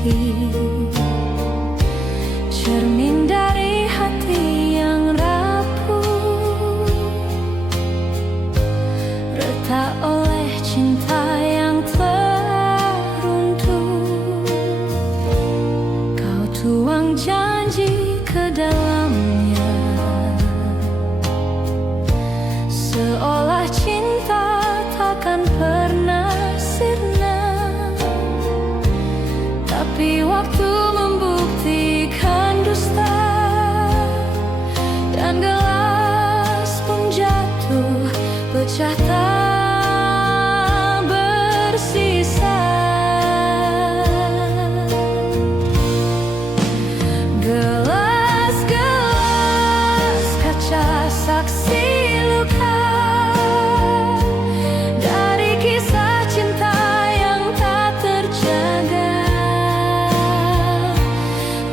sepi, cermin dari hati yang rapuh, retak oleh cinta yang telah runtuh. Kau tuang janji ke dalamnya, seolah cinta takkan pernah sirna. Tapi waktu membuktikan dusta, dan gelas pun jatuh pecah tak bersisa. Gelas-gelas kaca saksi luka dari kisah cinta yang tak terjaga.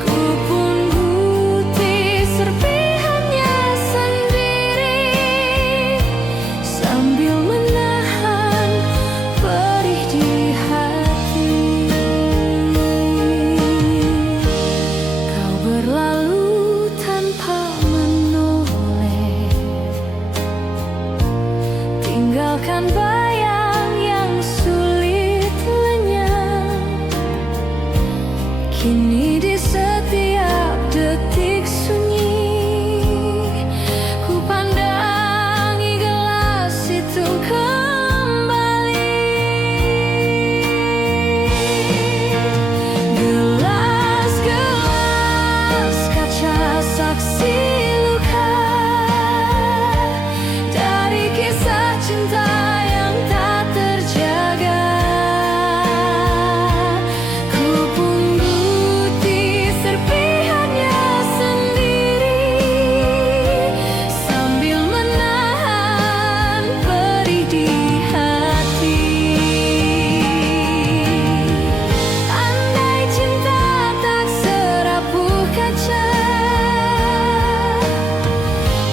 Ku pun buti serpihannya sendiri, sambil menahan perih di hati. Kau berlalu tanpa menoleh, tinggalkan bayang yang sulit lenyap. Kini di setiap detik sunyi, ku pandangi gelas itu kembali. Gelas-gelas kaca saksi luka dari kisah cinta yang tak terjaga. Ku pun buti serpihannya sendiri, sambil menahan perih di hati. Andai cinta tak serapuh kaca,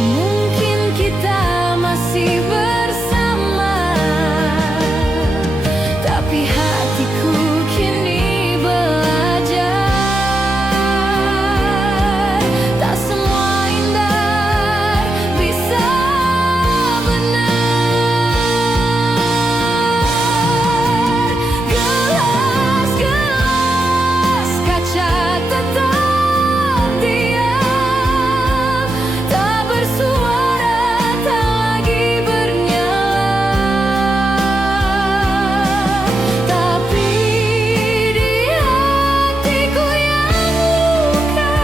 mungkin kita masih bersama. Tapi hatiku kini belajar, tak semua indah bisa benar. Gelas-gelas kaca tetap diam, tak bersuara, tak lagi bernyala. Tapi di hatiku yang luka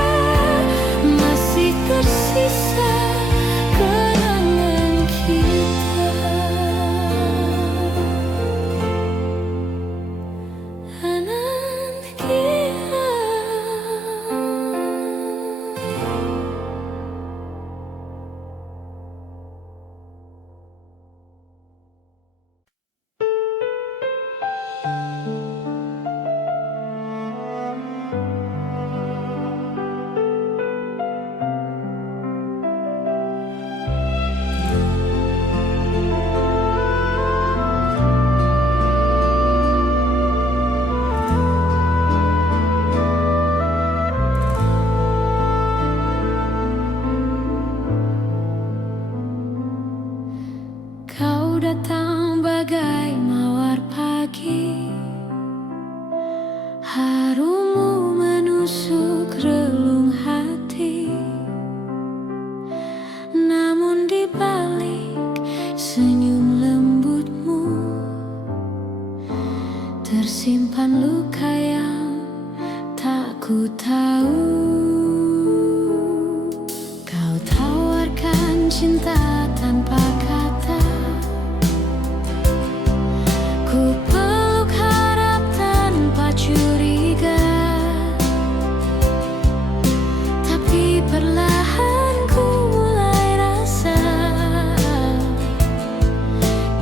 masih tersisa kenangan kita. Kau datang bagai mawar pagi, harummu menusuk relung hati. Namun di balik senyum lembutmu, tersimpan luka yang tak ku tahu. Kau tawarkan cinta tanpa kata, ku peluk harap tanpa curiga. Tapi perlahan ku mulai rasa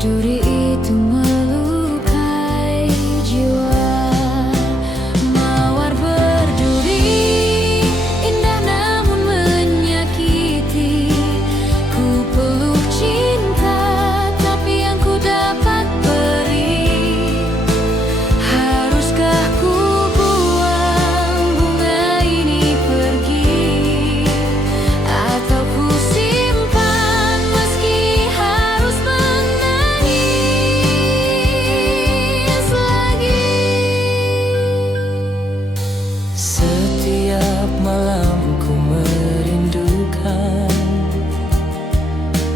duri itu melukai jiwa. Mawar berduri Setiap malam ku merindukan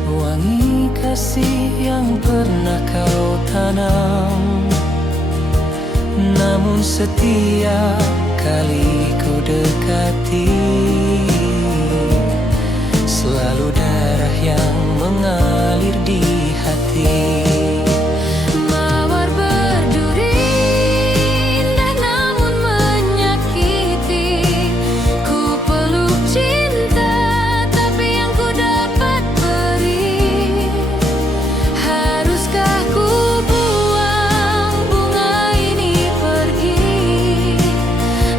wangi kasih yang pernah kau tanam. Namun setiap kali ku dekati, selalu darah yang mengalir di hati. Mawar berduri indah namun menyakiti. Ku peluk cinta tapi yang ku dapat beri. Haruskah ku buang bunga ini pergi,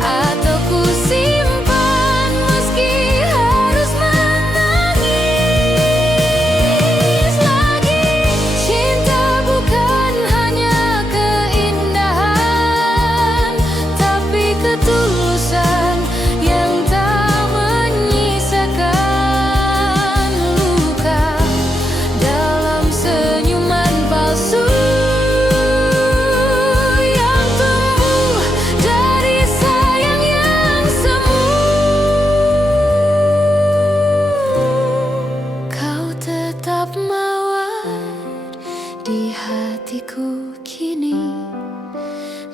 atau ku simpan meski harus menangis lagi? Cinta bukan hanya keindahan, tapi ketulusan yang tak menyisakan luka dalam senyuman palsu yang tumbuh dari sayang yang semu. Kau tetap mawar di hatiku kini,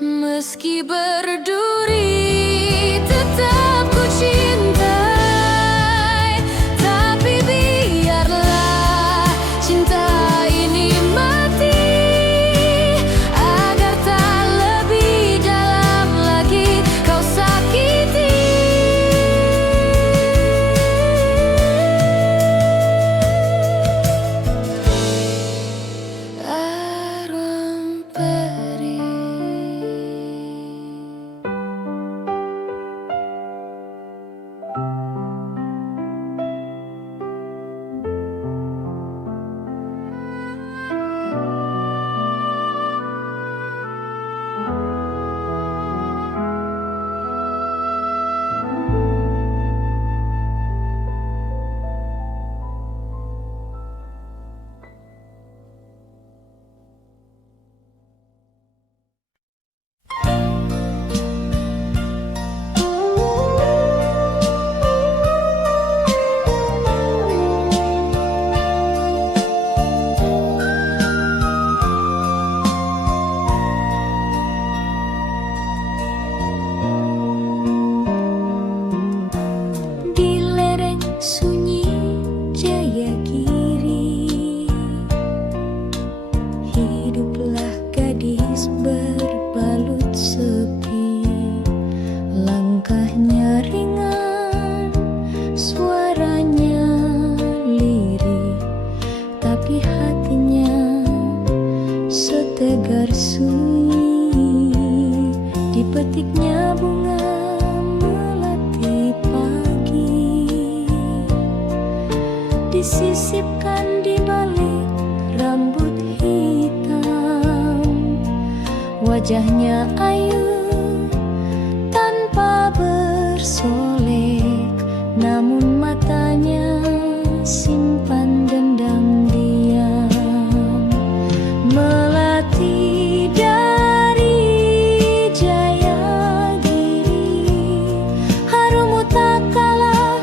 meski berduri tetap ku cintai. Tapi biarlah cinta ini mati, agar tak lebih dalam lagi kau sakiti. Arwah peri. Di lereng sunyi Jayagiri, hiduplah gadis berbalut sepi. Langkahnya ringan, suaranya lirih, tapi hatinya setegar sunyi. Dipetiknya bunga melati pagi, disisipkan di balik rambut hitam. Wajahnya ayu tanpa bersolek, namun matanya simpan dendam diam. Melati dari Jayagiri, harummu tak kalah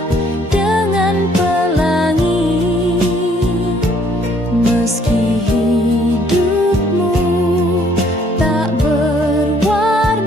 dengan pelangi. Meski hidupmu tak berwarna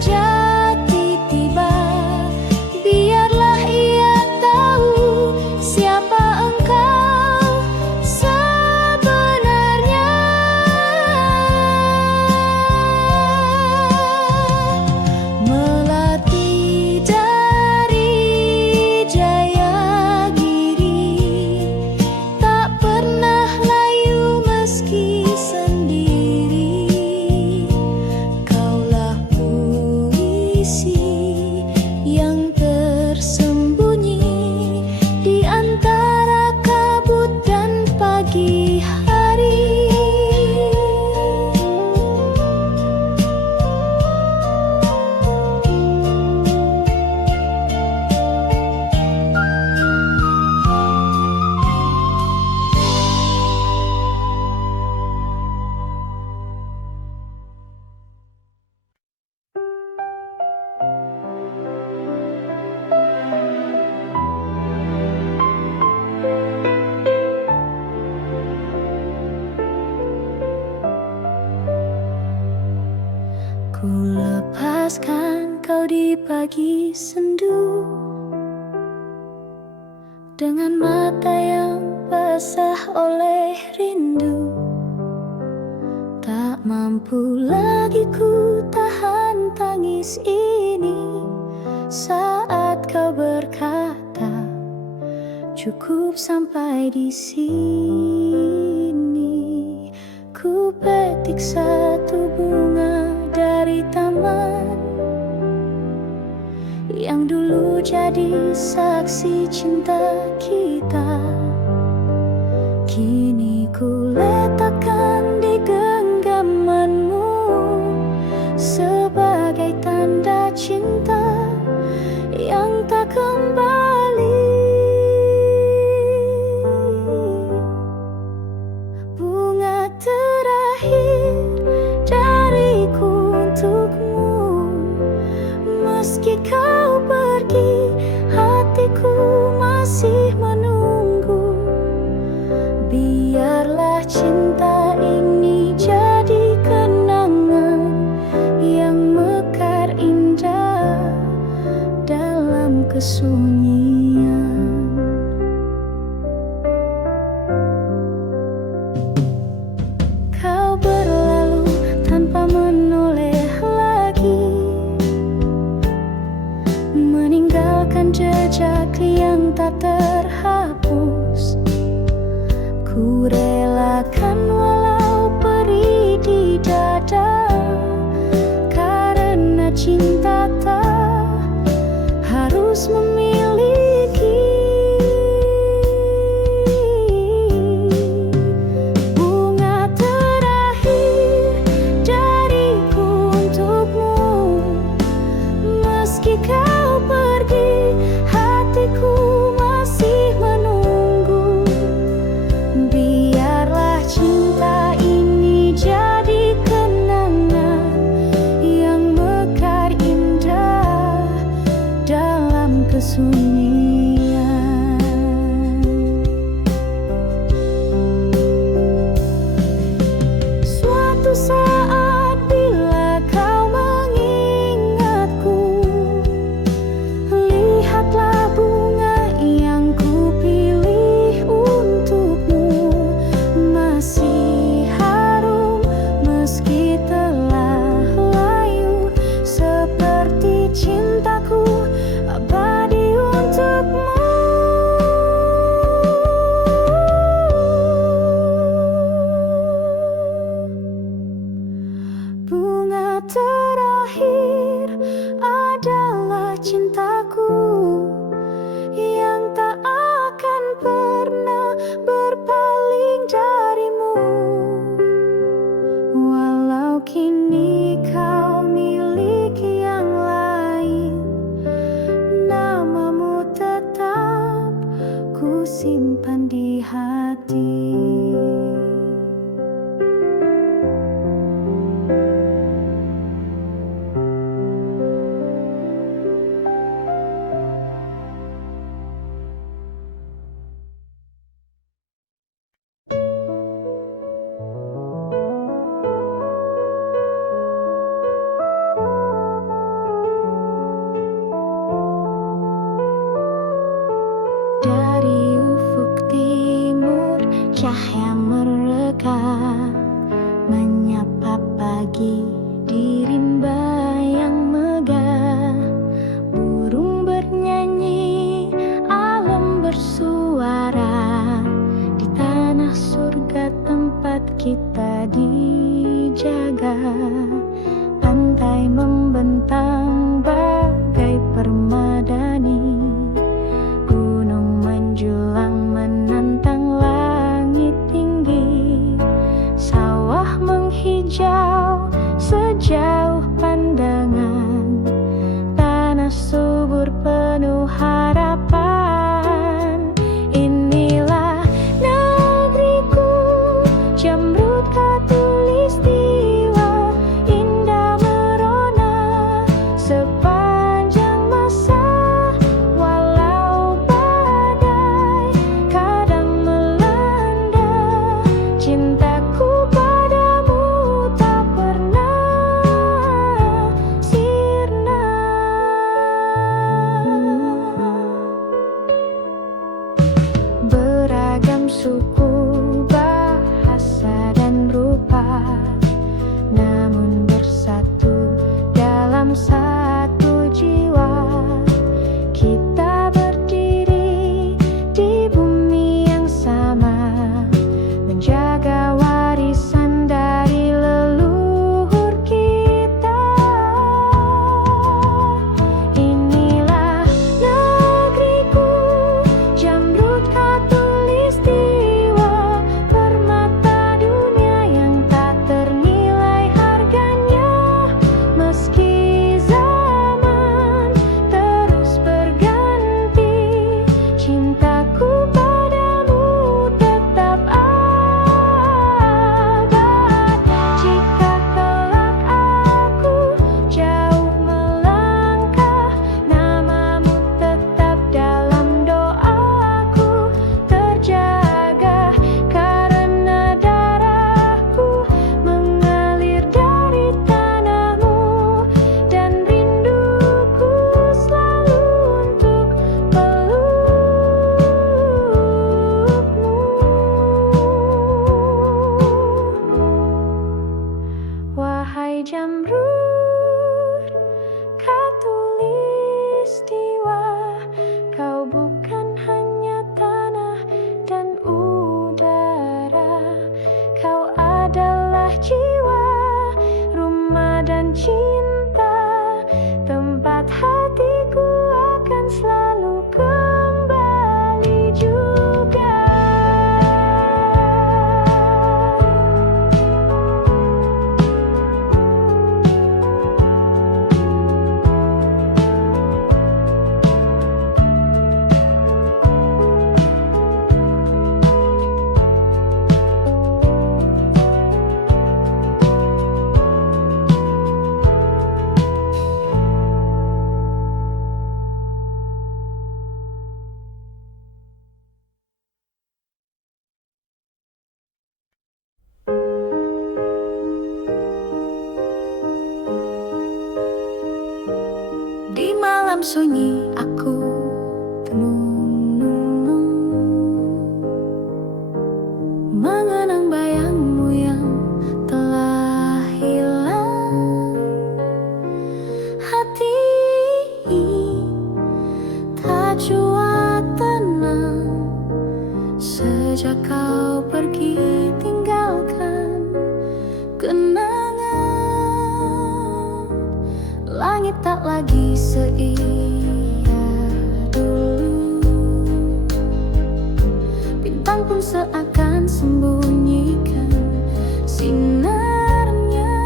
sejati tiba, biarlah ia tahu siapa engkau sebenarnya. Melati dari Jayagiri, tak pernah layu meski sendiri. Kaulah puisi yang tersembunyi di antara kabut dan pagi hari. Ku lepaskan kau di pagi sendu, dengan mata yang basah oleh rindu. Tak mampu lagi ku tahan tangis ini saat kau berkata, cukup sampai di sini. Ku petik satu bunga dari taman yang dulu jadi saksi cinta kita. Kini ku letakkan di genggamanmu sebagai tanda cinta yang tak kembali. Bunga terakhir dariku untukmu, meski kau pergi, hatiku masih menunggu. Biarlah cinta ini jadi kenangan yang mekar indah dalam kesunyian. Kau berlalu tanpa menoleh lagi, meninggalkan jejak yang tak terhapus. Ku relakan walau perih di dada, karena cinta tak harus memiliki. Bunga terakhir dariku untukmu, meski kau pergi, hatiku masih menunggu. Biarlah cinta ini jadi kenangan yang mekar indah dalam kesunyian. Suatu saat bila kau mengingatku, lihatlah bunga yang ku pilih untukmu, masih harum meski telah layu, seperti cintaku abadi untuk melintang bagai permadani. Gunung menjulang menantang langit tinggi. Sawah menghijau sejauh pandangan. Tanah subur penuh harapan. Inilah negeriku, Jamrud Khatulistiwa, indah merona sepanjang masa. Walau badai kadang melanda, cintaku padamu tak pernah sirna. Beragam suku, bahasa dan rupa, namun bersatu dalam satu jiwa. Kita berdiri di bumi yang sama, menjaga warisan dari leluhur kita. Inilah negeriku, Jamrud Khatulistiwa, permata dunia yang tak ternilai harganya. Meski zaman terus berganti, cintaku padamu tetap abad. Jika kelak aku jauh melangkah, namamu tetap dalam doaku terjaga. Karena darahku mengalir dari tanahmu, dan rinduku selalu untuk pelukmu. Wahai Jamrud Khatulistiwa, kau bukan hanya tanah dan udara, kau adalah jiwa, rumah dan cinta, tempat hatiku akan selalu kembali juga. Di malam sunyi aku tenung-nung, mengenang bayangmu yang telah hilang. Hati tak jua tenang sejak kau pergi tinggalkan kenangan. Langit tak lagi seia dulu, bintang pun seakan sembunyikan sinarnya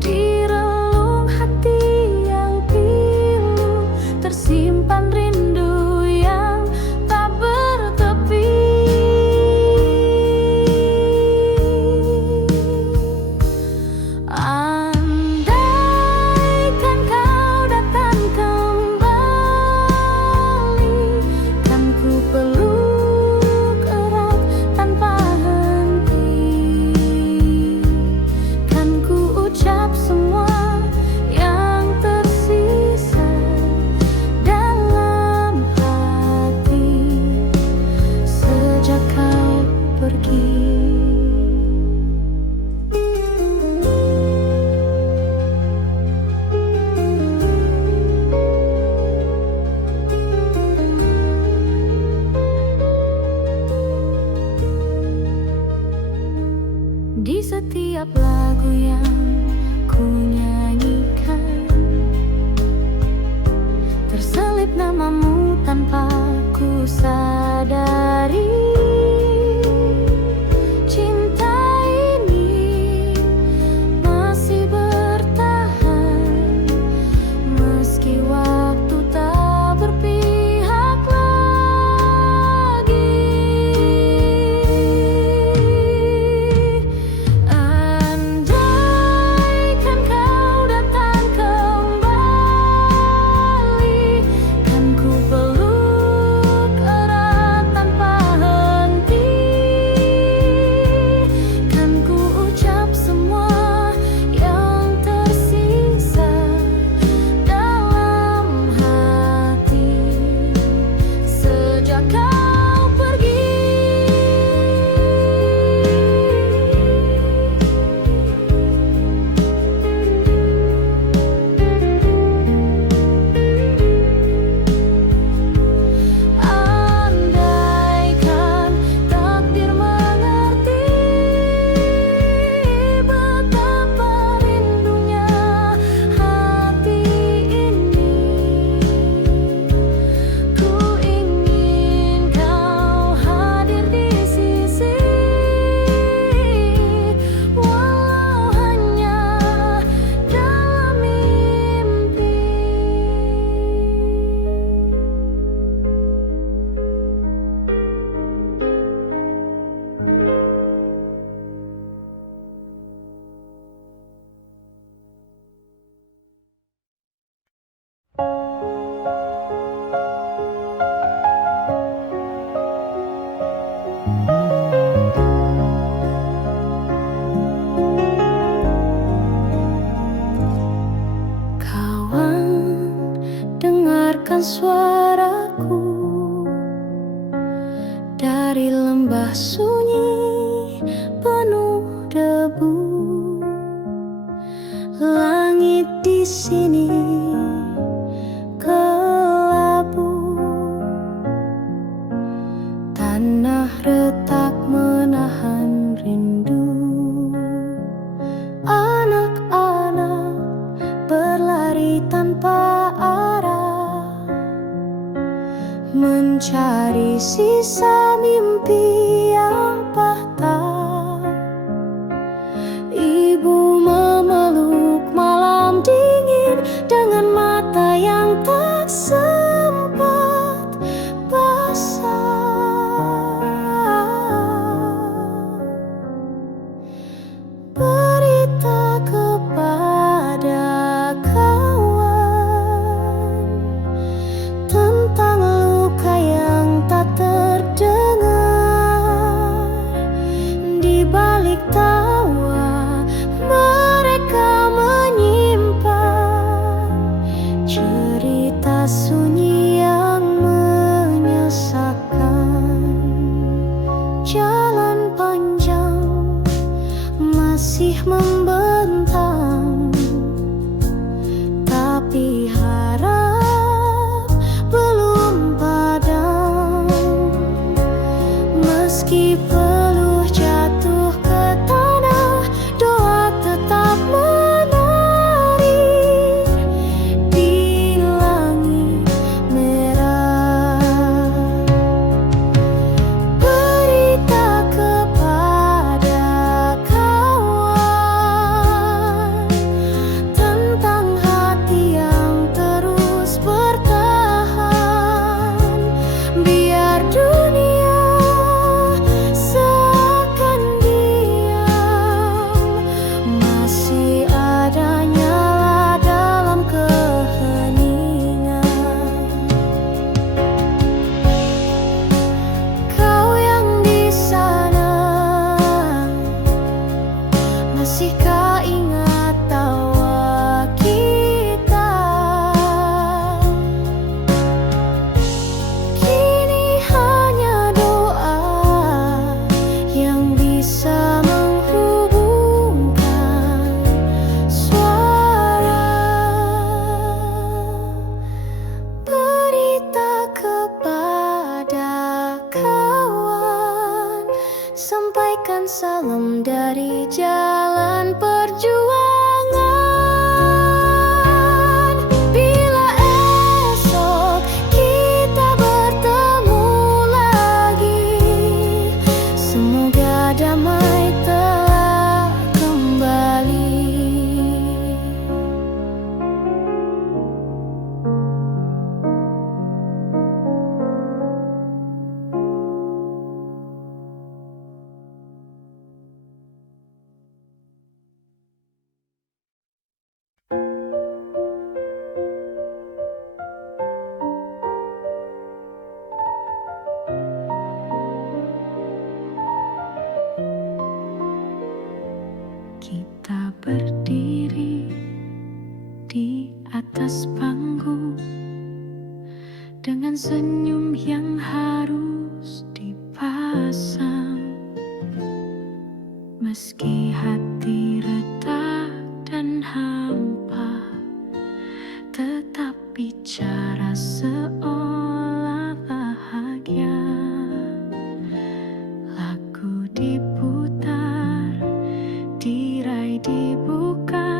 di relung hati yang pilu. Tersimpan rindu yang tak bertepi. Andaikan kau datang kembali, kan ku peluk erat tanpa henti. suaraku dari lembah sunyi penuh debu. Langit di sini kelabu, tanah retak menahan rindu. Anak-anak berlari tanpa arah, mencari sisa mimpi yang patah. Ibu memeluk malam dingin dengan mata yang tak sempat basah. Berita kepada kawan tentang luka yang tak terdengar. Di balik tawa mereka menyimpan cerita sunyi yang menyesakkan. Jalan panjang masih membentang, tapi harap belum padam. Meski peluh jatuh ke tanah, doa tetap menari di langit merah. Berita kepada kawan tentang hati yang terus bertahan. Biar dunia seakan diam, masih ada nyala dalam keheningan. Kau yang di sana, masihkah ingat tawa kita? Kini hanya doa yang bisa menghubungkan suara. Berita kepada kawan, sampaikan salam dari jalan perjuangan. Bila esok kita bertemu lagi, semoga damai telah kembali. Kita berdiri di atas panggung dengan senyum yang harus dipasang. Meski hati retak dan hampa, tetap bicara seolah bahagia. Lagu diputar, tirai dibuka,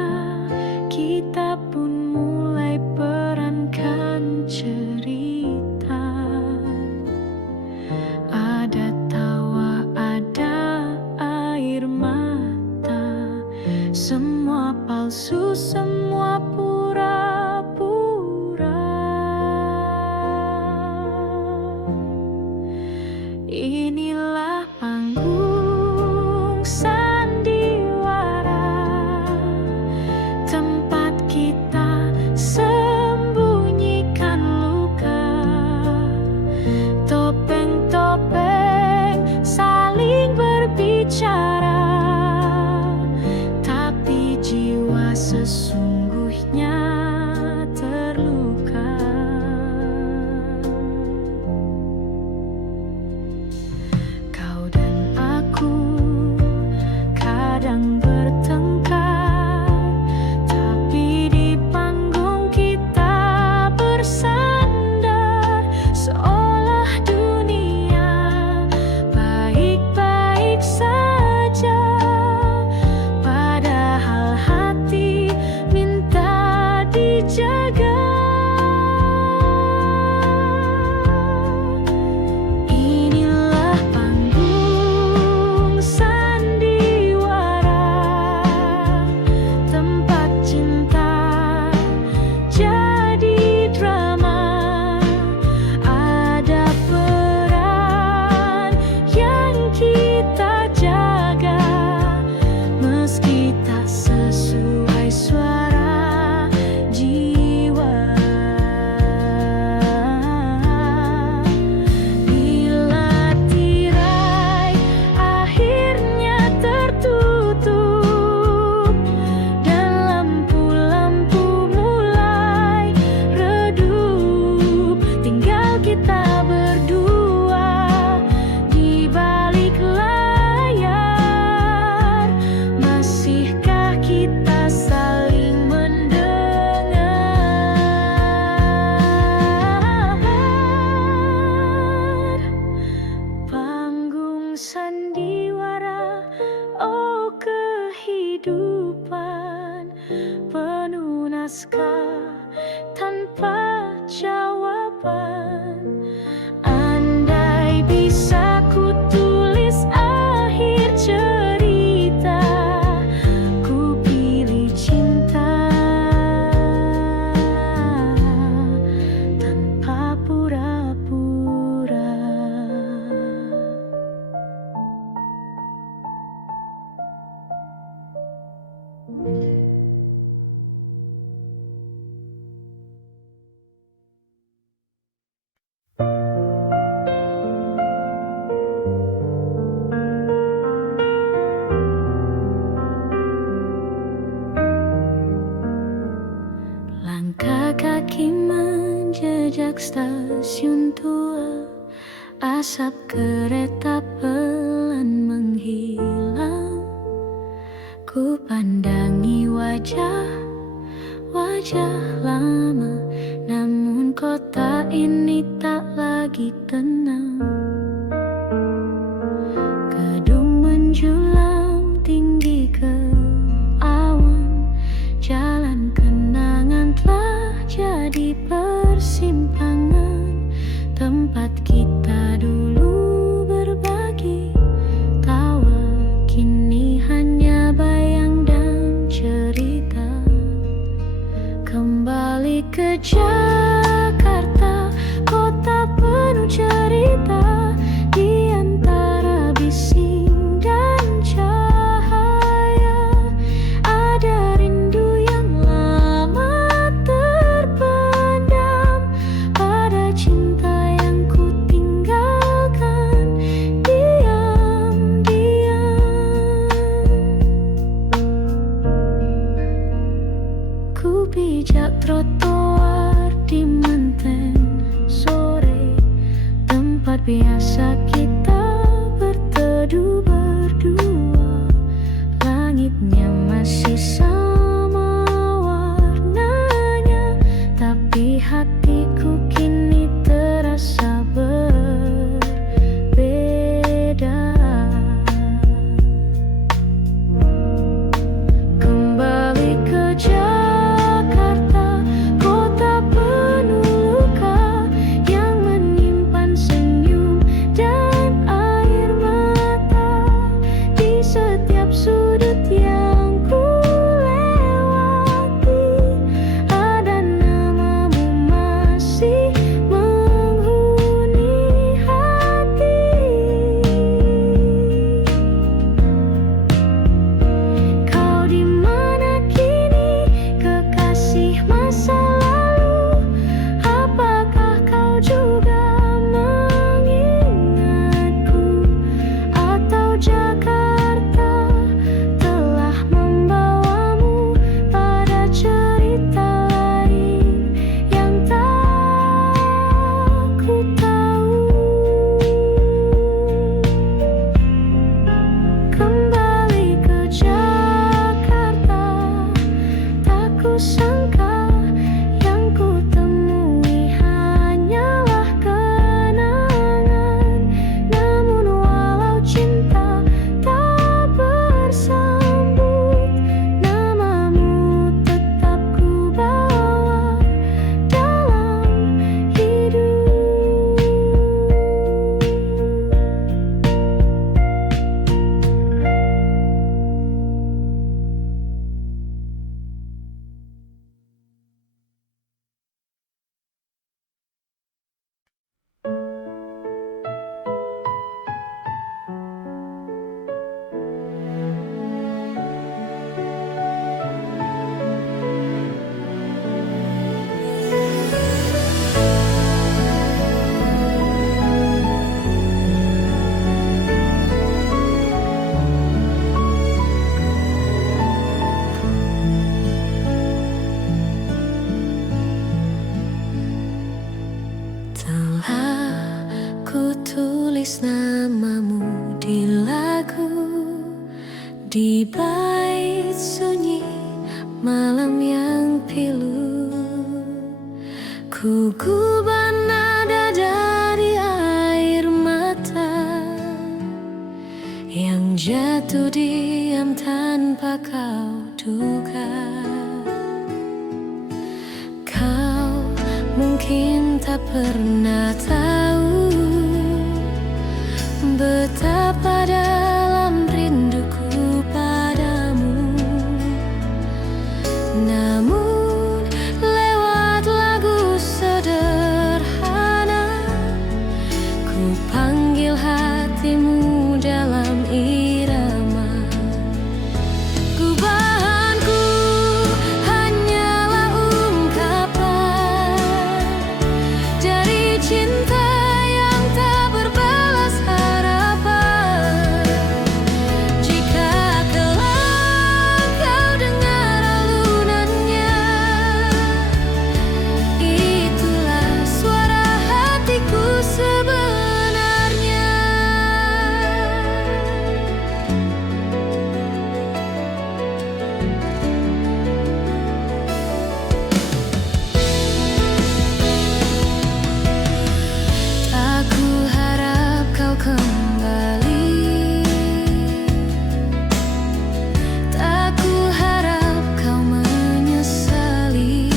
kita pun mulai perankan cerita. Ada tawa, ada air mata, semua palsu, semua pura-pura. dijaga. Inilah panggung sandiwara, tempat cinta jadi drama. Ada peran yang kita jaga, meski tak sesuai suara jiwa. Bila tirai akhirnya tertutup dan lampu-lampu mulai redup, tinggal kita berdua di balik layar. Masihkah kita saling mendengar? Panggung sandiwara, oh kehidupan penuh naskah tanpa jawaban. Andai bisa ku tulis akhir cerita, ku pilih cinta tanpa pura-pura. Langkah kaki menjejak stasiun tua, asap kereta pelan menghilang. Ku pandangi wajah lama, namun kota ini tak lagi tenang. Gedung menjulang tinggi ke awan, jalan kenangan telah jadi persimpangan, tempat kita dulu berbagi tawa, kini hanya bayang dan cerita. Kembali ke Jakarta, kota penuh cerita, di antara bising dan cahaya ada rindu yang lama terpendam, pada cinta yang ku tinggalkan diam-diam. Ku pijak trotoar di Menteng sore, tempat biasa kita berteduh berdua. Langitnya masih sama warnanya, tapi hatiku kini terasa berbeda. Kembali ke Jakarta, kota penuh luka yang menyimpan senyum dan air mata. Di setiap sudut yang ku tulis namamu di lagu, di bait sunyi malam yang pilu. Ku gubah nada dari air mata yang jatuh diam tanpa kau duga. Kau mungkin tak pernah tahu betapa dalam rinduku padamu. Namun lewat lagu sederhana ku panggil hatimu dalam irama. Gubahanku hanyalah ungkapan dari cinta yang tak berbalas harapan. Jika kelak kau dengar alunannya, itulah suara hatiku sebenarnya. Tak ku harap kau kembali, tak ku harap kau menyesali.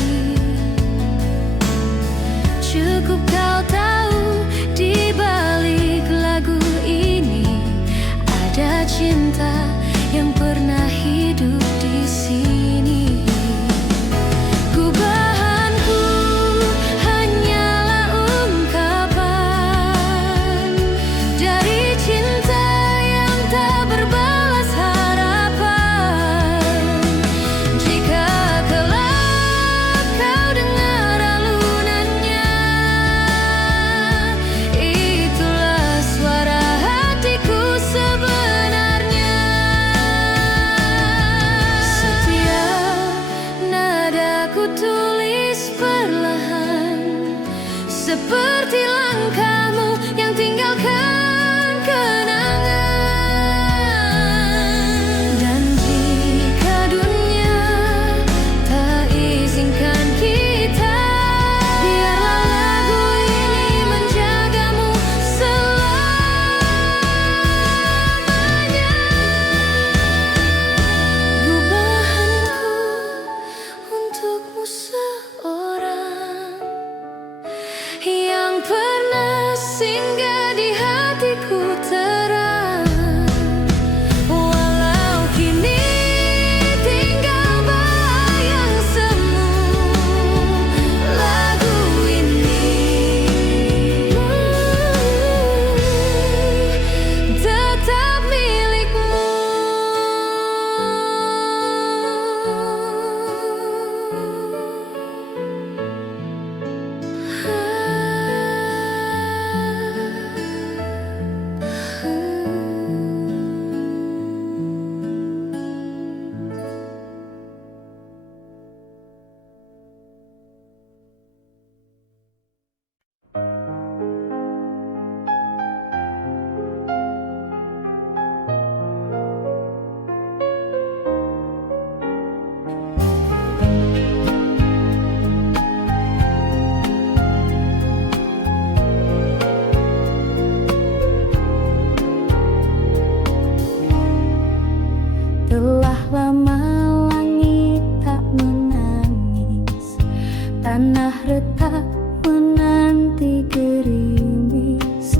Cukup kau tahu di balik lagu ini ada cinta yang pernah hidup di sini. Gubahanku hanyalah ungkapan dari cinta yang tak berbalas harapan. Jika kelak kau dengar alunannya, itulah suara hatiku sebenarnya. Setiap nada ku tulis perlahan, seperti langkahmu yang tinggalkan kenangan. Dan jika dunia tak izinkan kita, biarlah lagu ini menjagamu selamanya. Gubahanku untukmu seorang yang pernah singgah di hatiku terang. Walau kini tinggal bayang semu, lagu ini tetap milikmu. Telah lama langit tak menangis, tanah retak menanti gerimis.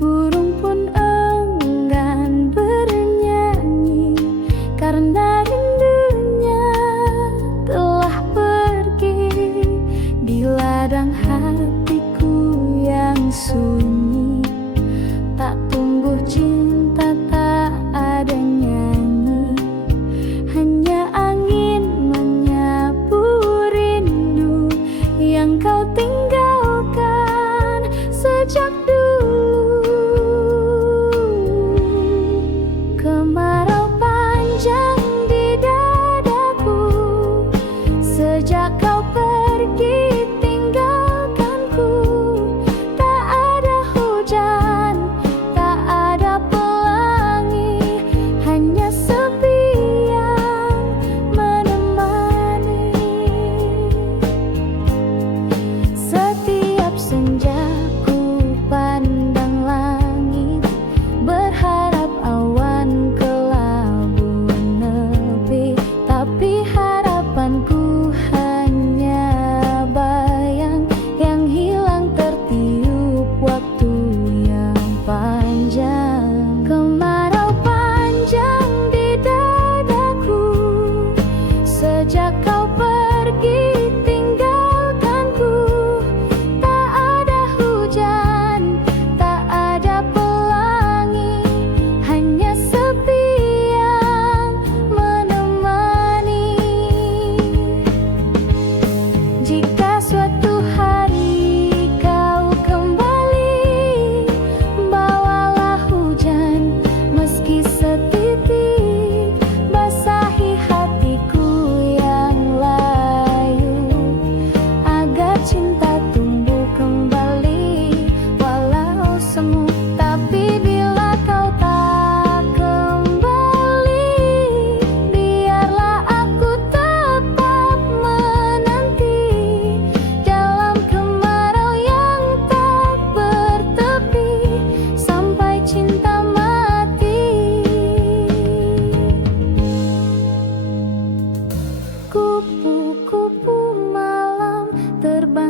Burung pun enggan bernyanyi karena rindunya telah pergi di ladang hatiku yang sunyi. Tak tumbuh cinta, tak ada nyanyi, hanya angin menyapu rindu yang kau tinggalkan sejak dulu. Kemarau panjang di dadaku sejak kau pergi tinggalkanku. Tak ada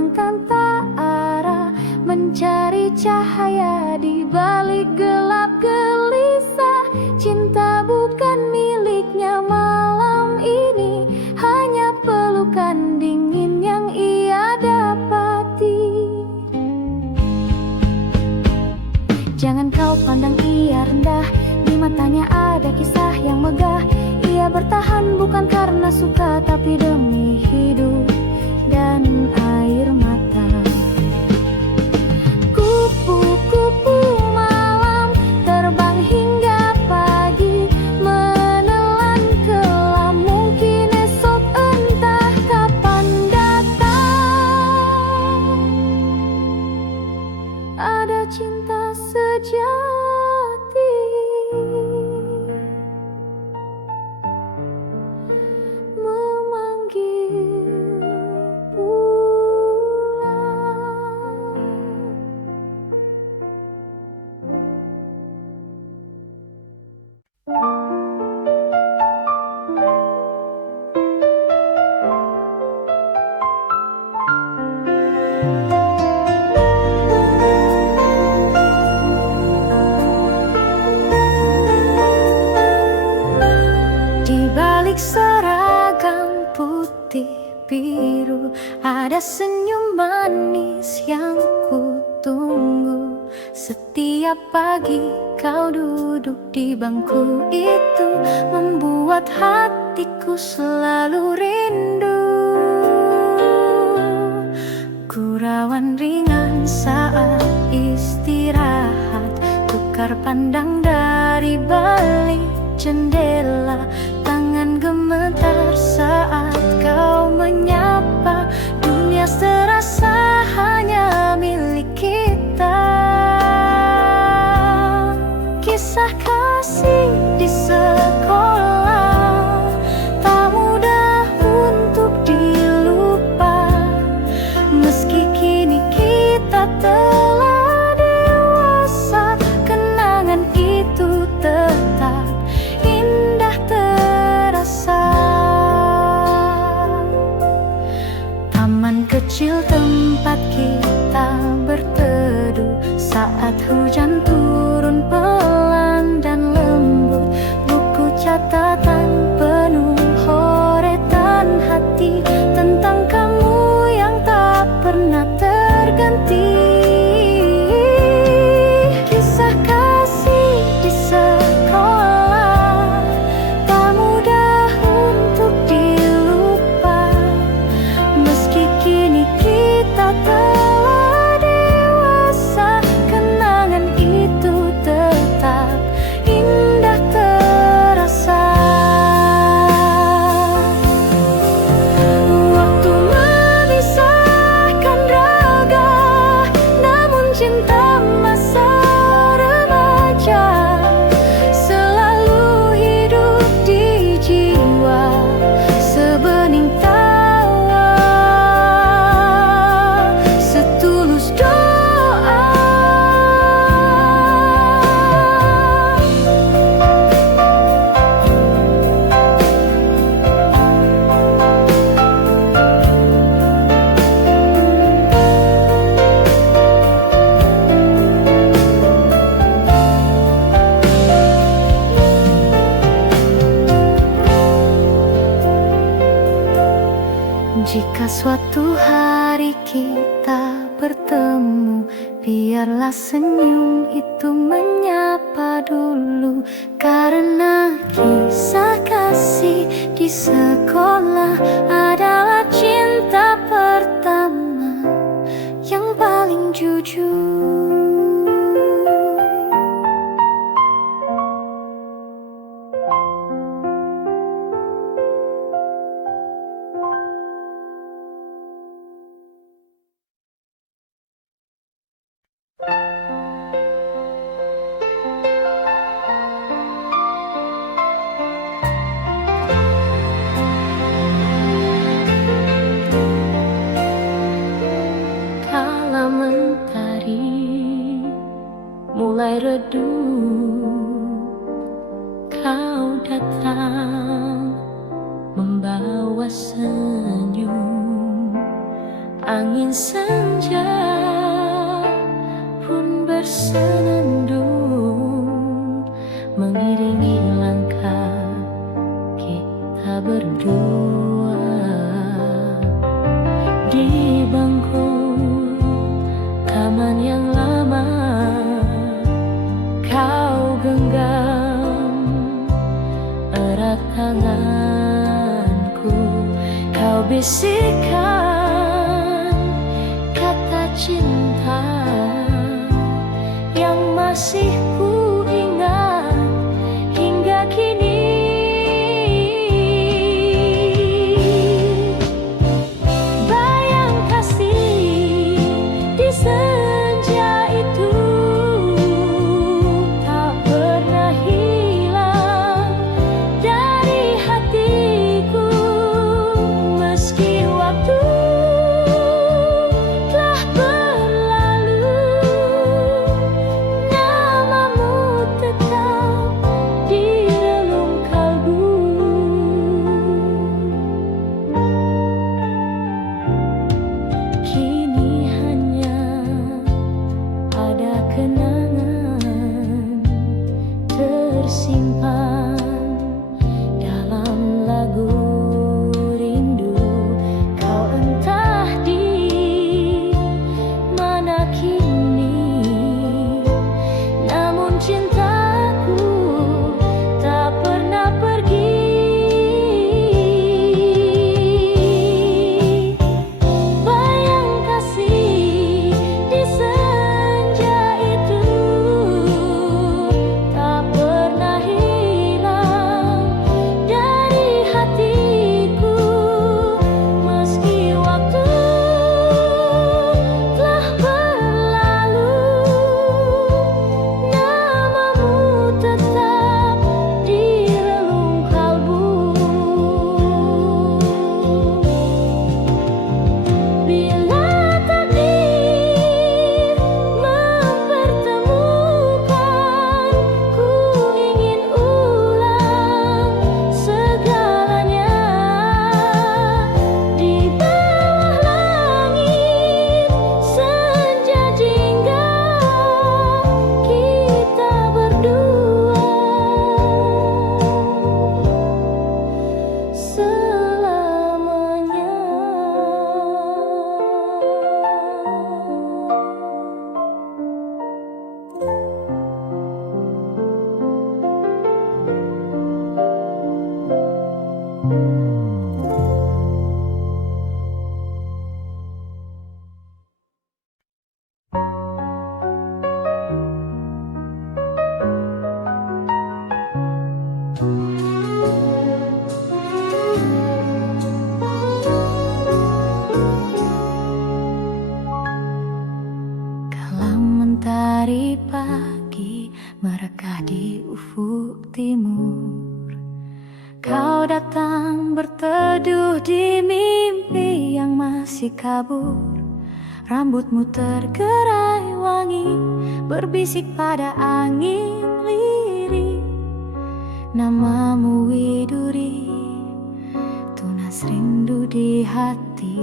jalan tanpa arah, mencari cahaya di balik gelap gelisah. Cinta bukan miliknya malam ini, hanya pelukan dingin yang ia dapati. Jangan kau pandang ia rendah, di matanya ada kisah yang megah. Ia bertahan bukan karena suka, tapi demi hidup dan air mata. Kupu-kupu malam terbang hingga pagi, menelan kelam, mungkin esok entah kapan datang. Ada cinta sejati memanggil seragam putih biru, ada senyum manis yang ku tunggu. Setiap pagi kau duduk di bangku itu, membuat hatiku selalu rindu. Gurauan ringan saat istirahat, tukar pandang dari balik jendela. Tangan gemetar saat kau menyapa, dunia serasa hanya milik kita. Kisah kasih di sekolah tak mudah untuk dilupa, meski kini kita telah dewasa, kenangan itu tetap indah terasa. Taman kecil tempat kita berteduh saat hujan turun pelan dan lembut. Buku catatan penuh horetan hati tentang kamu yang tak pernah terganti. Kisah kasih di sekolah tak mudah untuk dilupa, meski kini kita telah dewasa, kenangan itu tetap indah terasa. Waktu memisahkan raga, namun cinta masa remaja selalu hidup di jiwa, sebening tawa, setulus doa. Jika suatu hari kita bertemu, biarlah senyum itu menyapa dulu. Karena kisah kasih di sekolah adalah cinta pertama yang paling jujur. Kala mentari mulai redup, kau datang membawa senyum. Angin senja pun bersenandung mengiringi langkah kita berdua di bangku taman yang lama. Kau genggam erat tanganku, kau bisikkan kata cinta yang masih ku ingat hingga kini. Bayang kasih di senja itu tak pernah hilang dari hatiku, meski waktu telah berlalu, namamu tetap di relung kalbu. Kini hanya ada kenangan tersimpan dalam lagu rindu. Kau entah di mana kini, namun cintaku tak pernah pergi. Bayang kasih di senja itu tak pernah hilang dari hatiku, meski waktu telah berlalu, namamu tetap di relung kalbu. Bila takdir mempertemukan, ku ingin ulang segalanya. Di bawah langit senja jingga, kita berdua selamanya. Kala mentari pagi merekah di ufuk timur, kau datang berteduh di mimpi yang masih kabur. Rambutmu tergerai wangi, berbisik pada angin lirih. Namamu Widuri, tunas rindu di hati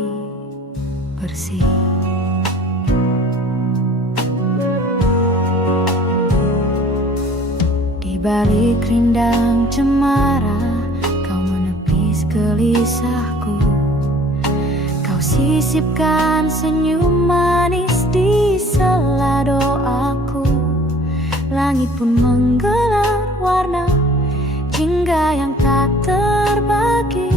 bersih. Di balik rindang cemara, kau menepis gelisahku. Kau sisipkan senyum manis di sela doaku. Langit pun menggelar warna jingga yang tak terbagi,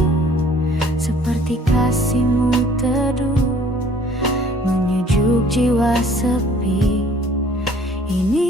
seperti kasihmu teduh menyejuk jiwa sepi ini.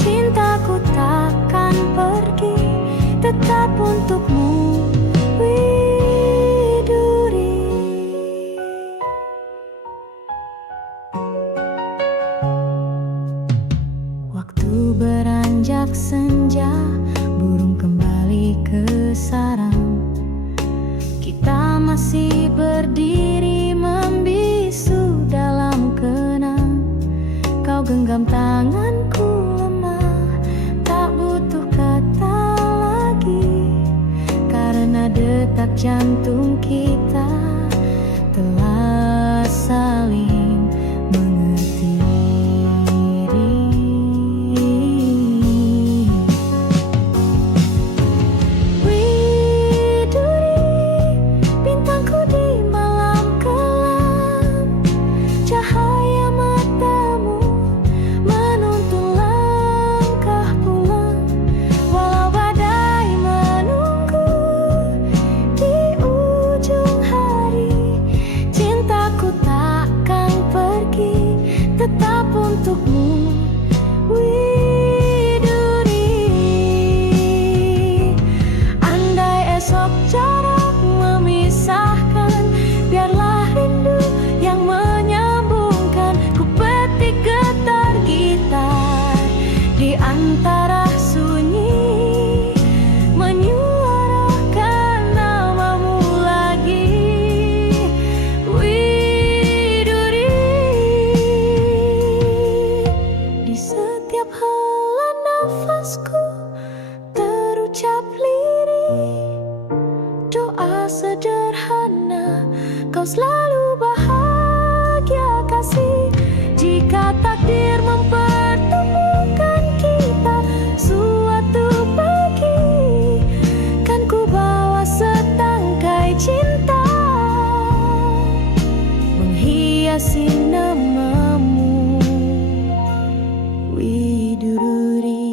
Cintaku takkan Sejak senja, burung kembali ke sarang. Kita masih berdiri membisu dalam kenang. Kau genggam tanganku lemah, tak butuh kata lagi, karena detak jantung kita telah saling mengerti. Widuri, bintangku di malam kelam, cahaya matamu menuntun langkah pulang. Walau badai menunggu di ujung hari, cintaku takkan pergi, tetap untukmu. Widuri, andai esok jarak memisahkan, biarlah rindu yang menyambungkan. Ku petik getar gitar di antara sunyi, menyuarakan namamu lagi. Widuri, di setiap hela nafasku terucap lirih doa sederhana, kau selalu bahagia kasih. Jika takdir mempertemukan kita suatu pagi, kan ku bawa setangkai cinta menghiasi namamu. Widuri.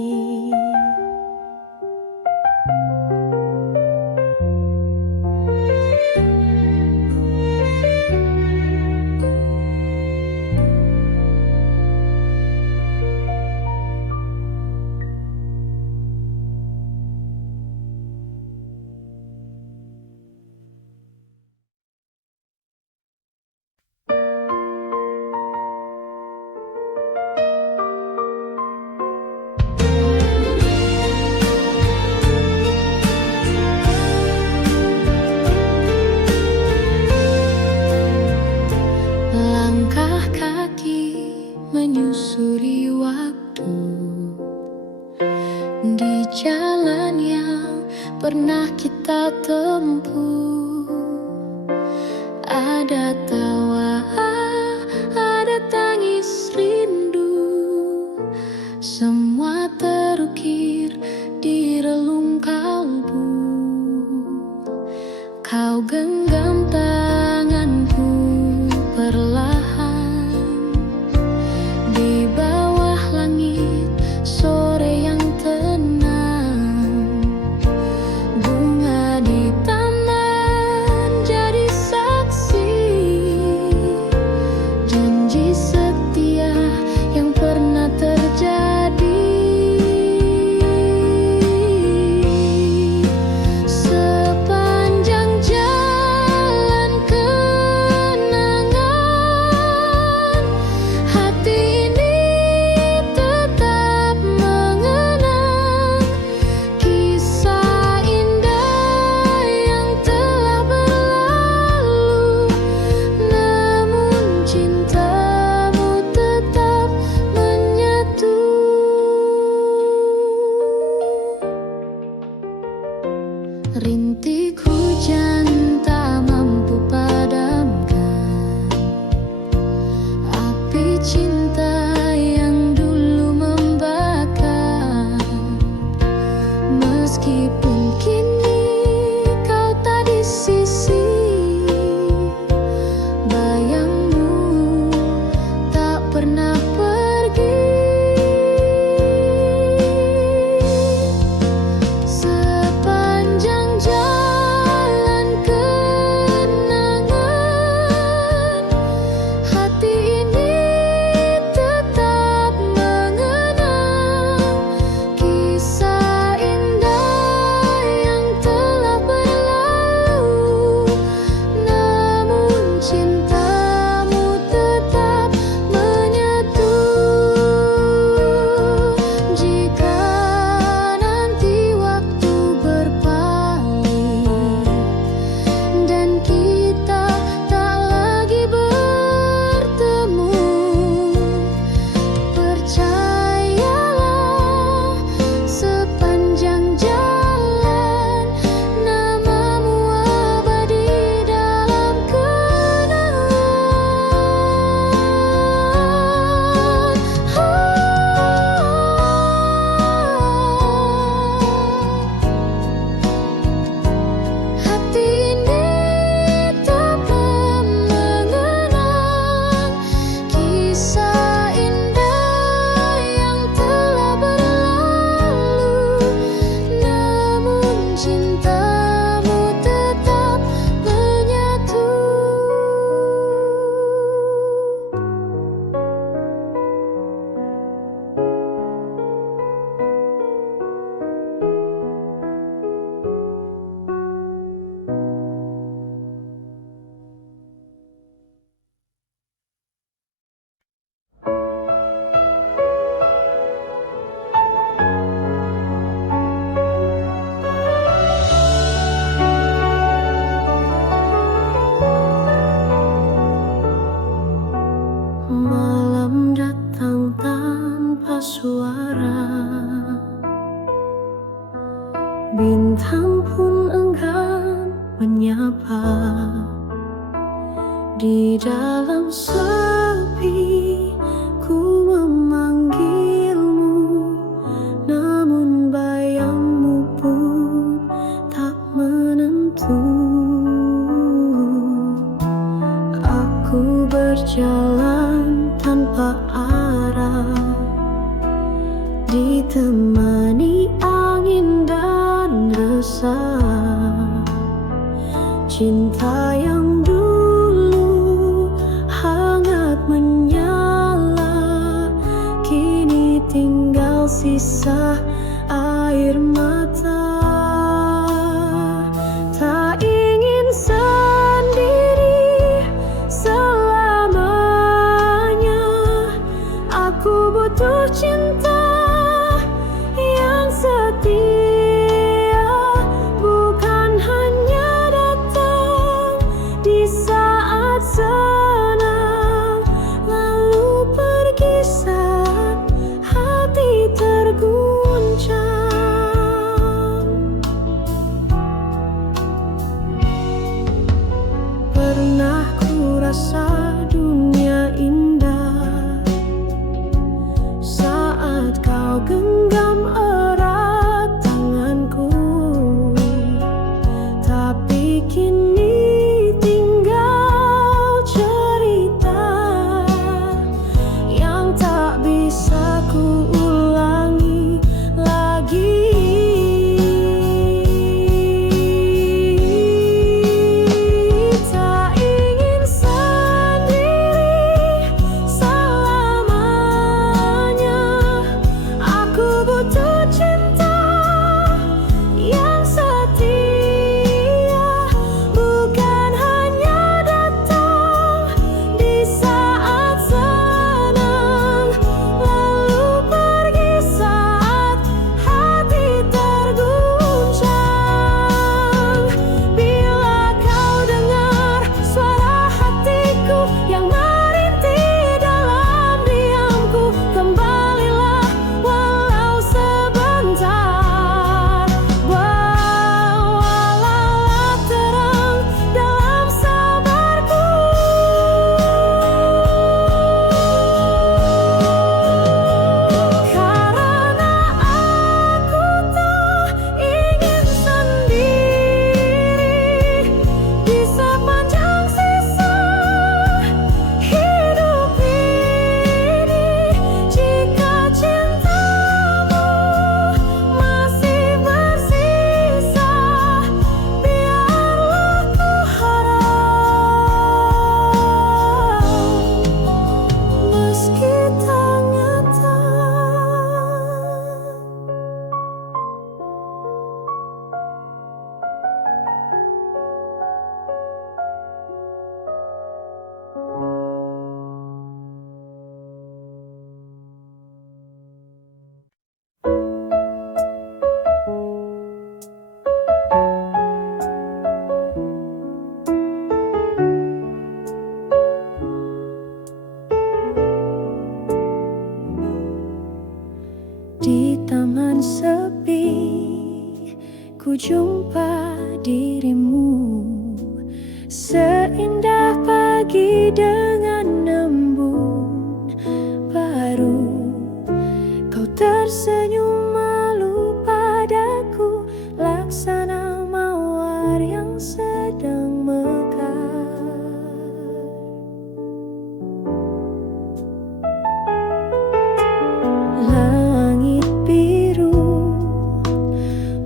Langkah kaki menyusuri waktu di jalan yang pernah kita tempuh. Ada tawa, ada tangis rindu, semua terukir di relung kalbu. Kau genggam tanganku perlahan di bawah langit sore yang tenang. Bunga di taman jadi saksi, janji setia yang pernah terjadi. suara. Bintang pun enggan menyapa. Di dalam sepi ku memanggilmu, namun bayangmu pun tak menentu. Aku berjalan tanpa arah, ditemani angin dan resah. Cinta yang dulu hangat menyala, kini tinggal sisa air mata. Tak ingin sendiri selamanya, aku butuh cinta yang setia, bukan hanya datang di saat senang, lalu pergi saat hati terguncang. Pernah ku rasa dunia indah saat kau genggam erat tanganku, tapi kini tinggal cerita yang tak bisa ku ulangi lagi. Tak ingin sendiri selamanya, aku butuh cinta yang setia, bukan hanya datang di saat senang, lalu pergi saat hati terguncang. Bila kau dengar suara hatiku yang merintih dalam diamku, kembalilah walau sebentar. Bawalah terang dalam sabarku. Karena aku tak ingin sendiri di sepanjang sisa hidup ini. Jika cintamu masih bersisa, biarlah ku harap, meski tak nyata. Di taman sepi ku jumpa dirimu, seindah pagi dengan embun baru. Kau tersenyum malu padaku, laksana mawar yang sedang mekar. Langit biru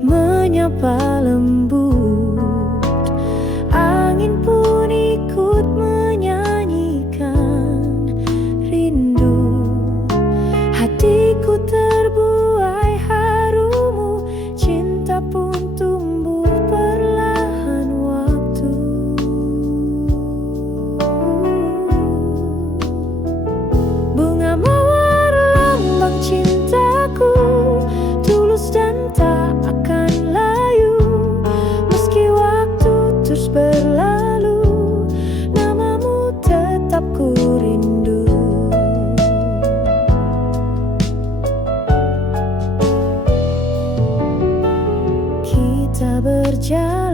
menyapa lembut, angin pun ikut menyanyikan rindu. Hatiku terbuai jalan.